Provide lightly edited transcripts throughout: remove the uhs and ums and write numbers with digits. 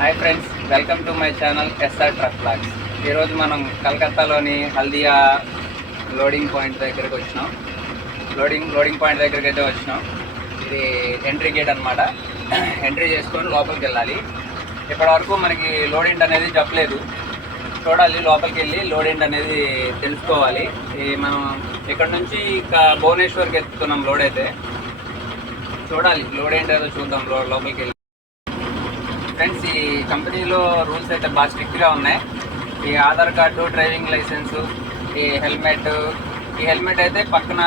Hi friends, welcome to my channel SR truck blogs. ఈరోజు మనం కలకత్తాలోని Haldia loading point దగ్గరికి వచ్చినాం. లోడింగ్ పాయింట్ దగ్గరికి అయితే వచ్చినాం. ఇది ఎంట్రీ గేట్ అనమాట. ఎంట్రీ చేసుకొని లోపలికి వెళ్ళాలి. ఇప్పటివరకు మనకి లోడింగ్ అనేది చెప్పలేదు. చూడాలి, లోపలికి వెళ్ళి లోడింగ్ అనేది తెలుసుకోవాలి. మనం ఇక్కడ నుంచి భువనేశ్వర్కి ఎత్తుతున్నాం లోడ్ అయితే. చూడాలి, లోడ్ ఏంటో చూద్దాం లోపలికి వెళ్ళి. ఫ్రెండ్స్, ఈ కంపెనీలో రూల్స్ అయితే బాగా స్ట్రిక్ట్గా ఉన్నాయి. ఈ ఆధార్ కార్డు, డ్రైవింగ్ లైసెన్సు, ఈ హెల్మెట్ అయితే పక్కన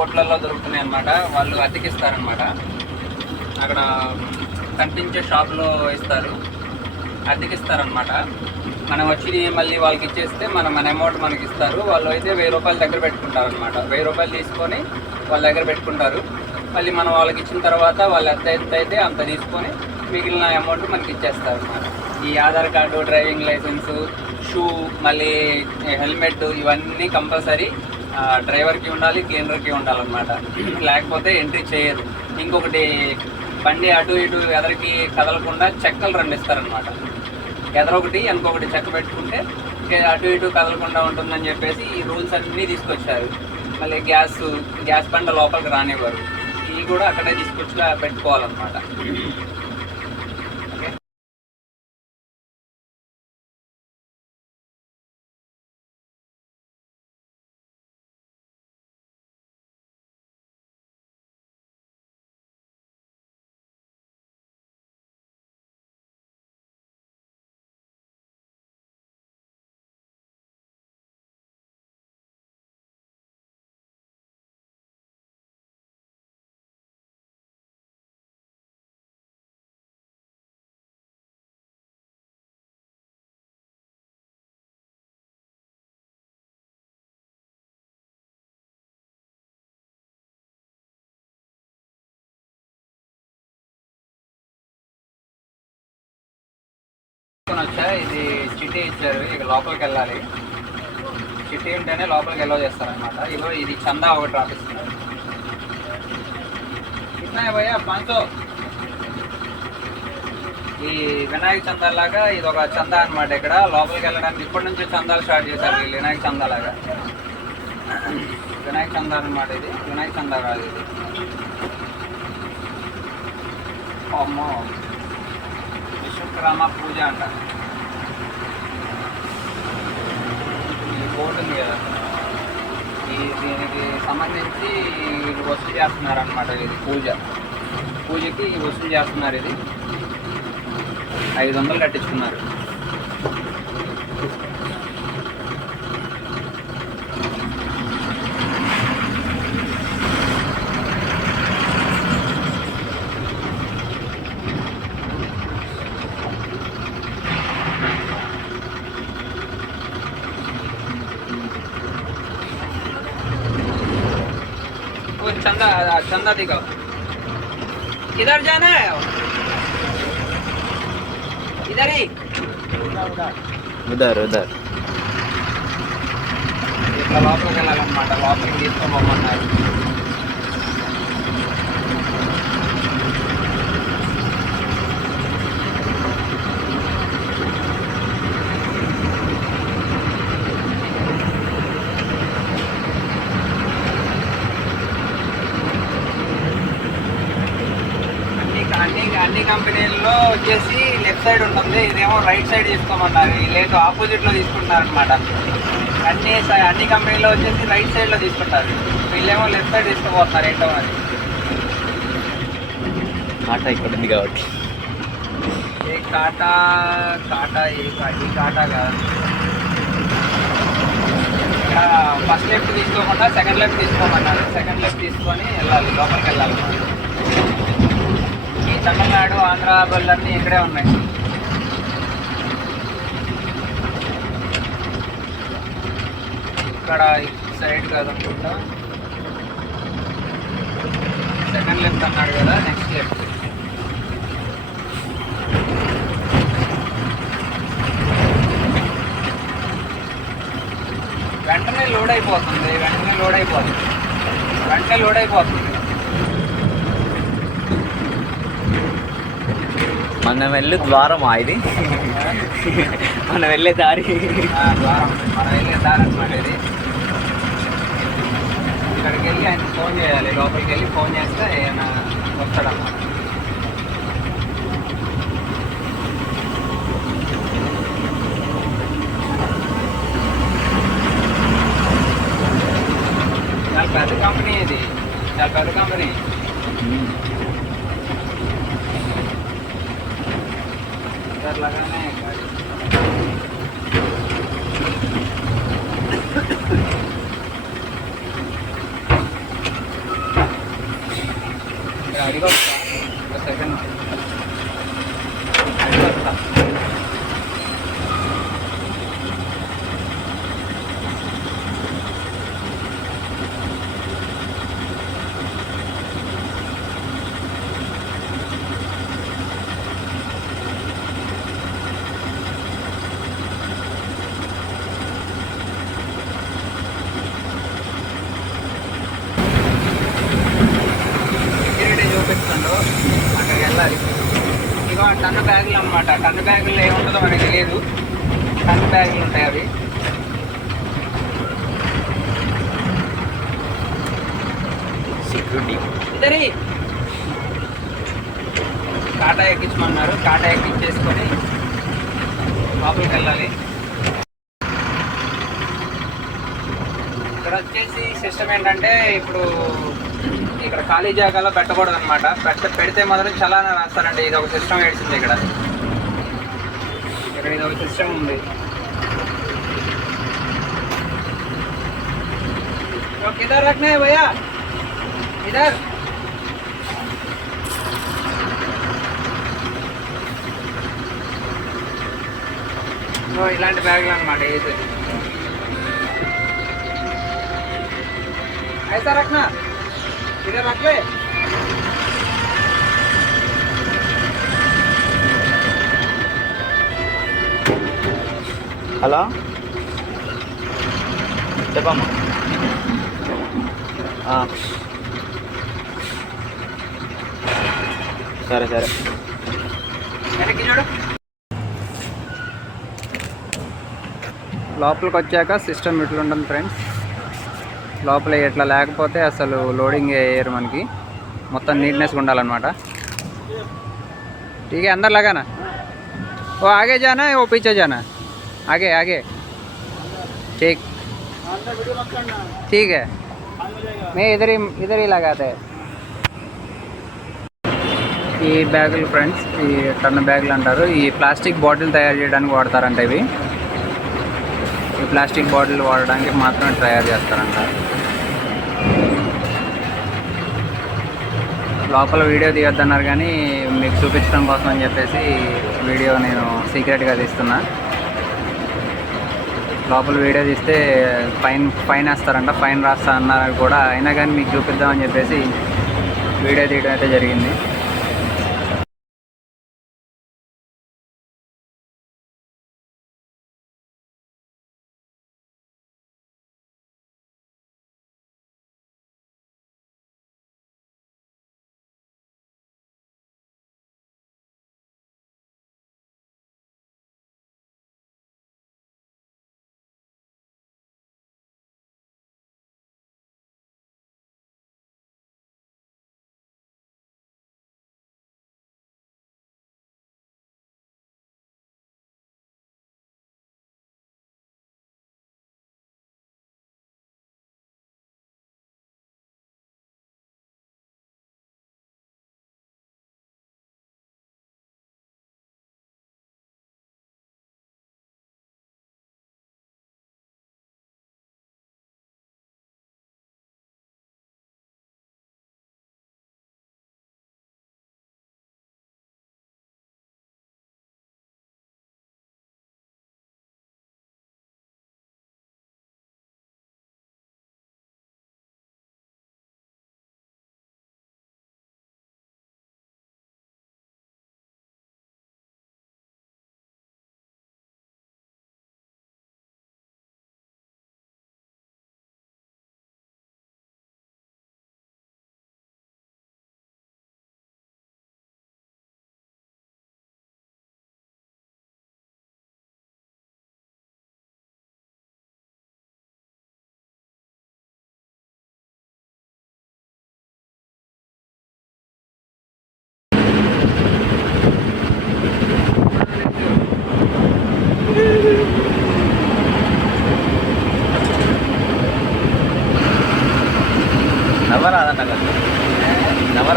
కొట్లలో దొరుకుతున్నాయి అన్నమాట. వాళ్ళు అద్దెకిస్తారనమాట. అక్కడ కనిపించే షాప్లో ఇస్తారు, అద్దెకిస్తారనమాట. మనం వచ్చి మళ్ళీ వాళ్ళకి ఇచ్చేస్తే మన అమౌంట్ మనకి ఇస్తారు. వాళ్ళు అయితే 1000 రూపాయల దగ్గర పెట్టుకుంటారు అనమాట. 1000 రూపాయలు తీసుకొని వాళ్ళ దగ్గర పెట్టుకుంటారు. మళ్ళీ మనం వాళ్ళకి ఇచ్చిన తర్వాత వాళ్ళు ఎంత అయితే అంత తీసుకొని మిగిలిన అమౌంట్ మనకి ఇచ్చేస్తారు అనమాట. ఈ Aadhaar card, driving licence, shoe, మళ్ళీ హెల్మెట్ ఇవన్నీ కంపల్సరీ డ్రైవర్కి ఉండాలి, క్లీనర్కి ఉండాలన్నమాట. లేకపోతే ఎంట్రీ చేయరు. ఇంకొకటి, బండి అటు ఇటు ఎదరికి కదలకుండా చెక్కలు 2 ఇస్తారనమాట. ఎదరొకటి వెనకొకటి చెక్క పెట్టుకుంటే అటు ఇటు కదలకుండా ఉంటుందని చెప్పేసి ఈ రూల్స్ అన్నీ తీసుకొచ్చారు. మళ్ళీ గ్యాస్ బండ లోపలికి రానివ్వరు. ఇవి కూడా అక్కడే తీసుకొచ్చి పెట్టుకోవాలన్నమాట. వచ్చా, ఇది చిట్టి ఇచ్చారు. ఇక లోపలికి వెళ్ళాలి. చిట్టి ఉంటేనే లోపలికి వెళ్ళో చేస్తారనమాట. ఇగో ఇది చందా ఒకటి రాపిస్తున్నారు. ఇట్లా భయ్యా 500. ఈ వినాయక చందా లాగా ఇది ఒక చందా అనమాట. ఇక్కడ లోపలికి వెళ్ళడానికి ఇప్పటి నుంచి చందాలు స్టార్ట్ చేశారు. ఈ వినాయక చందా లాగా వినాయక చందా అనమాట. ఇది వినాయక చందా కాదు, ఇది అమ్మో విశ్వకర్మ పూజ అంట. ఈ బోర్డు ఉంది కదా, దీనికి సంబంధించి వసూలు చేస్తున్నారు అనమాట. ఇది పూజకి వసూలు చేస్తున్నారు. ఇది 500 కట్టించుకున్నారు. चंदा दिखाओ, किधर जाना है? इधर ही, उधर ఇట్లా లోపలికి వెళ్ళాలన్నమాట. లోపలికి తీసుకోమన్నారు. అన్ని కంపెనీల్లో వచ్చేసి లెఫ్ట్ సైడ్ ఉంటుంది, ఇదేమో రైట్ సైడ్ తీసుకోమన్నారు. లేదు, ఆపోజిట్లో తీసుకుంటున్నారనమాట. అన్ని కంపెనీలో వచ్చేసి రైట్ సైడ్లో తీసుకుంటారు. వీళ్ళేమో లెఫ్ట్ సైడ్ తీసుకోబోతున్నారు. ఏంటో మరి కాటా ఇక్కడ ఉంది కాబట్టి ఈ కాటా కాదు. ఇక్కడ ఫస్ట్ లెఫ్ట్ తీసుకోకుండా సెకండ్ లెఫ్ట్ తీసుకోమన్నారు. సెకండ్ లెఫ్ట్ తీసుకొని వెళ్ళాలి, లోపలికి వెళ్ళాలి. తమిళనాడు, ఆంధ్ర బళ్ళన్నీ ఇక్కడే ఉన్నాయి. ఇక్కడ సైడ్ కాదనుకుంటా. సెకండ్ లెఫ్ట్ అన్నాడు కదా, నెక్స్ట్ లెఫ్ట్. వెంటనే లోడ్ అయిపోతుంది. మనం వెళ్ళే ద్వారమా ఇది? మనం వెళ్ళే దారి. ద్వారం, మనం వెళ్ళే దారి అనమాట ఇది. ఇక్కడికి వెళ్ళి ఆయన ఫోన్ చేయాలి, లోపలికి వెళ్ళి ఫోన్ చేస్తే ఆయన వస్తాడన్నమాట. చాలా పెద్ద కంపెనీ ఇది, చాలా పెద్ద కంపెనీ. అట్లాగానే అడిగి వస్తా, ఒక సెకండ్ అడిగి వస్తా. సెక్యూరిటీ చూపిస్తుండో అక్కడికి వెళ్ళాలి. ఇగో టన్ను బ్యాగులు అనమాట. టన్ను బ్యాగులు ఏముంటుందో మనకి తెలియదు. టన్ను బ్యాగులు ఉంటాయి అవి. సెక్యూరిటీ ఇద్దరి కాటా ఎక్కించమన్నారు. కాటా ఎక్కించేసుకొని లోపలికి వెళ్ళాలి. ఇక్కడ వచ్చేసి సిస్టమ్ ఏంటంటే, ఇప్పుడు ఇక్కడ ఖాళీ జాగాలో పెట్టకూడదు అనమాట. పెడితే మాత్రం చలానా రాస్తారండి. ఇది ఒక సిస్టమ్ ఏడ్చింది ఇక్కడ. ఇది ఒక సిస్టమ్ ఉంది. किधर रखना है भैया? इधर. ఇలాంటి బ్యాగులు అనమాట. ఇది ऐसा रखना, इधर रख ले. హలో చెప్పమ్మా. సరే సరే. వెనక్కి చూడు. లోపలికి వచ్చాక సిస్టమ్ ఇట్లా ఉంటుంది ఫ్రెండ్స్. లోపల ఇట్లా లేకపోతే అసలు లోడింగ్ వేయరు మనకి. మొత్తం నీట్నెస్గా ఉండాలన్నమాట. ठीक है, अंदर लगाना. वो आगे जाना है, वो पीछे जाना. आगे आगे. ठीक ठीक है, मैं इधर ही लगाते हैं. ఈ బ్యాగులు ఫ్రెండ్స్, ఈ టన్ను బ్యాగులు అంటారు. ఈ ప్లాస్టిక్ బాటిల్ తయారు చేయడానికి వాడతారంట. ఇవి ఈ ప్లాస్టిక్ బాటిల్ వాడడానికి మాత్రమే తయారు చేస్తారంట. లోపల వీడియో తీయొద్దన్నారు కానీ మీకు చూపించడం కోసం అని చెప్పేసి వీడియో నేను సీక్రెట్గా తీస్తున్నా. లోపల వీడియో తీస్తే ఫైన్ వేస్తారంట. ఫైన్ రాస్తా అన్నారు కూడా, అయినా కానీ మీకు చూపిద్దామని చెప్పేసి వీడియో తీయడం అయితే జరిగింది.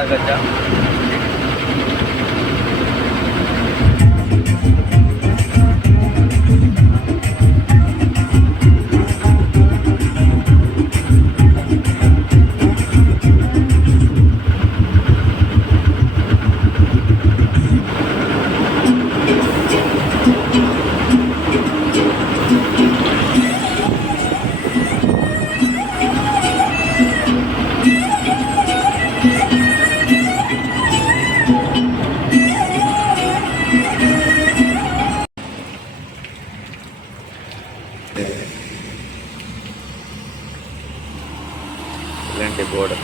ఆగొచ్చాం. ఇలాంటి బోర్డు